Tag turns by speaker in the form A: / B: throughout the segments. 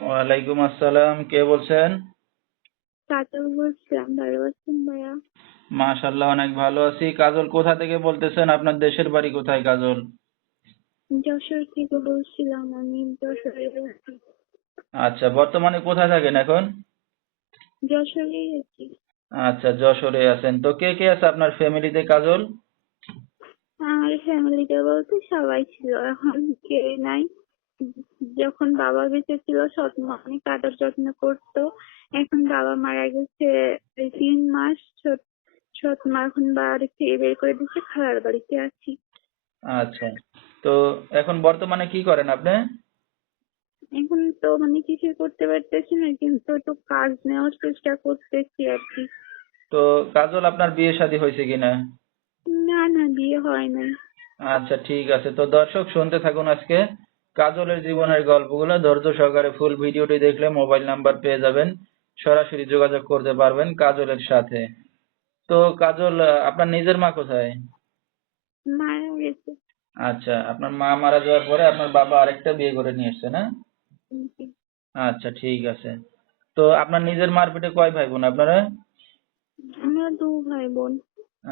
A: ওয়ালাইকুম আসসালাম কে বলছেন?
B: কাজল বলছিলাম ভালো আছেন ভাইয়া?
A: অনেক ভালো আছি। কাজল কোথা থেকে বলতেছেন? আপনার দেশের বাড়ি কোথায় কাজল?
B: যশোর থেকে বলছিলাম আমি যশোরে
A: আচ্ছা বর্তমানে কোথায় থাকেন এখন?
B: যশোরেই আছি।
A: আচ্ছা যশোরে আছেন। তো কে কে আছে আপনার ফ্যামিলিতে কাজল?
B: আমার ফ্যামিলিতে বলতে সবাই ছিল এখন কে নাই। যখন বাবা বেঁচে ছিল সৎ মা অনেক আদর যত্ন করতো। এখন বাবা মারা গেছে এই তিন মাস। সৎ মা এখন বাড়ি থেকে বের করে দিচ্ছে খালার বাড়িতে আছি।
A: আচ্ছা। তো এখন বর্তমানে কি করেন আপনি?
B: এখন তো মানে কিছু করতে পারতেছি না কিন্তু একটু কাজ নেওয়ার চেষ্টা করতেছি আর কি।
A: তো কাজল আপনার বিয়ে শাদী হয়েছে কিনা
B: না না বিয়ে হয় নাই।
A: আচ্ছা ঠিক আছে। তো দর্শক শুনতে থাকুন আজকে। কাজলের জীবনের গল্পগুলো ধৈর্য সহকারে ফুল ভিডিওটি দেখলে মোবাইল নাম্বার পেয়ে যাবেন। সরাসরি যোগাযোগ করতে পারবেন কাজলের সাথে। তো কাজল আপনার নিজের মা কোথায়?
B: মারা গেছে।
A: আচ্ছা আপনার মা মারা যাওয়ার পরে আপনার বাবা আরেকটা বিয়ে করে নিয়ে এসছে না? আচ্ছা ঠিক আছে। তো আপনার নিজের মার পেটে কয় ভাই বোন আপনারা?
B: আমরা দু ভাই বোন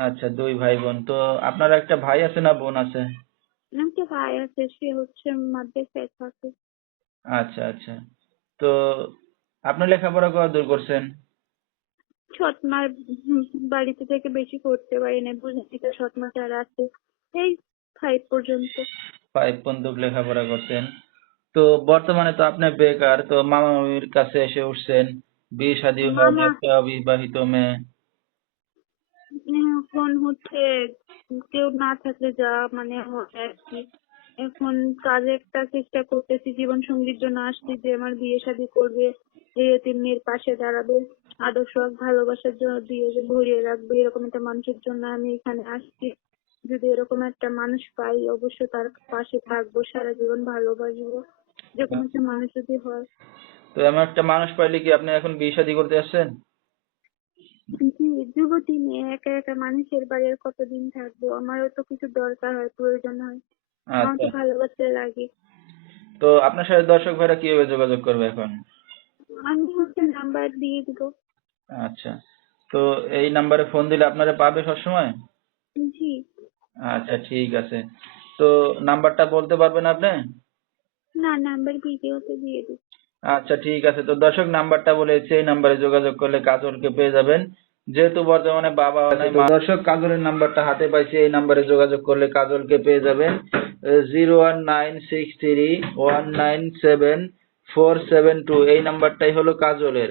A: আচ্ছা দুই ভাই বোন তো আপনার একটা ভাই আছে না বোন আছে?
B: একটা ভাই আছে সে হচ্ছে মাদ্রাসায় থাকে
A: আচ্ছা আচ্ছা। তো আপনি লেখাপড়া কত দূর করছেন?
B: সৎ মার বাড়িতে থেকে বেশি করতে পারি না বুঝলি তো সৎ মা যারা আছে। এই ফাইভ পর্যন্ত।
A: ফাইভ পর্যন্ত লেখাপড়া করছেন। তো বর্তমানে তো আপনি বেকার তো মামা মামির কাছে এসে উঠছেন। বিয়ে শাদী
B: মামা-
A: একটা অবিবাহিত মেয়ে।
B: এখন হচ্ছে কেউ না থাকলে যা মানে হয় আর কি। এখন কাজে একটা চেষ্টা করতেছি জীবন সঙ্গীর জন্য আসছি যে আমার বিয়ে শাদী করবে এই এতিম মেয়ের পাশে দাঁড়াবে আদর্শ ভালোবাসার জন্য দিয়ে ভরিয়ে রাখবে এরকম একটা মানুষের জন্য আমি এখানে আসছি। যদি এরকম একটা মানুষ পাই অবশ্যই তার পাশে থাকব সারা জীবন ভালোবাসবো। যেরকম একটা মানুষ যদি হয়।
A: তো এমন একটা মানুষ পাইলে কি আপনি এখন বিয়ে শাদী করতে আসছেন?
B: জি যুবতী মেয়ে একা একা মানুষের বাড়ি আর কতদিন থাকব? আমারও তো কিছু দরকার হয় প্রয়োজন হয়। আমার তো
A: আচ্ছা।
B: ভালোবাসতে লাগে।
A: তো আপনার সাথে দর্শক ভাইরা কীভাবে যোগাযোগ করবে এখন?
B: আমি হচ্ছে নাম্বার দিয়ে দিব।
A: আচ্ছা। তো এই নাম্বারে ফোন দিলে আপনারা পাবে সবসময়?
B: জি।
A: আচ্ছা ঠিক আছে। তো নাম্বারটা বলতে পারবেন আপনি?
B: না নাম্বার ভিডিওতে দিয়ে দিব।
A: আচ্ছা ঠিক আছে। তো দর্শক নাম্বারটা বলেছে এই নাম্বারে যোগাযোগ করলে কাজলকে পেয়ে যাবেন। যেহেতু বর্তমানে বাবা মা- দর্শক কাজলের নাম্বারটা হাতে পাইছি এই নাম্বারে যোগাযোগ করলে কাজলকে পেয়ে যাবেন। Zero one nine six three one nine seven four seven two এই নাম্বারটাই হলো কাজলের।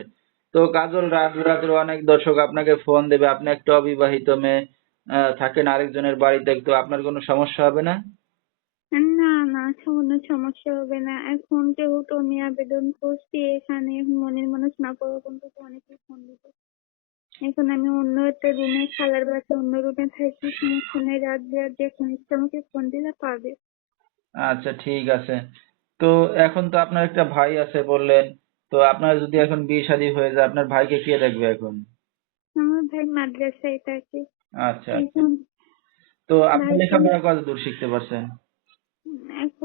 A: তো কাজল রাত রাত্রে অনেক দর্শক আপনাকে ফোন দেবে। আপনি একটা অবিবাহিত মেয়ে আহ, থাকেন আরেকজনের বাড়িতে তো আপনার কোনো সমস্যা হবে না?
B: না কোনো সমস্যা হবে না। এখন যেহেতু আমি আবেদন করছি এখানে মনের মানুষ না পাওয়া পর্যন্ত অনেকে ফোন দিবে। এখন আমি অন্য একটা রুমে খালার বাসা অন্য রুমে থাকি ফোনে রাত বিরাত যখন ইচ্ছা আমাকে ফোন দিলে পাবে।
A: আচ্ছা ঠিক আছে। তো এখন তো আপনার একটা ভাই আছে বললেন তো আপনার যদি এখন বিয়ে শাদী হয়ে যায় আপনার ভাইকে কে দেখবে এখন?
B: আমার ভাই মাদ্রাসায় থাকে।
A: আচ্ছা
B: এখন
A: তো আপনি লেখাপড়া কত দূর শিখতে পারছেন?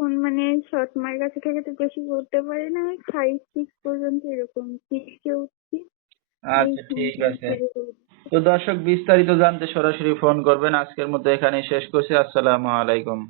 B: এখন মানে শর্ট মায়ের কাছে থেকে তো বেশি করতে পারি না ওই ফাইভ সিক্স পর্যন্ত এরকম। সিক্সে উঠছি।
A: আচ্ছা ঠিক আছে। তো দর্শক বিস্তারিত জানতে সরাসরি ফোন করবেন। আজকের মতো এখানেই শেষ করছি। আসসালামু আলাইকুম।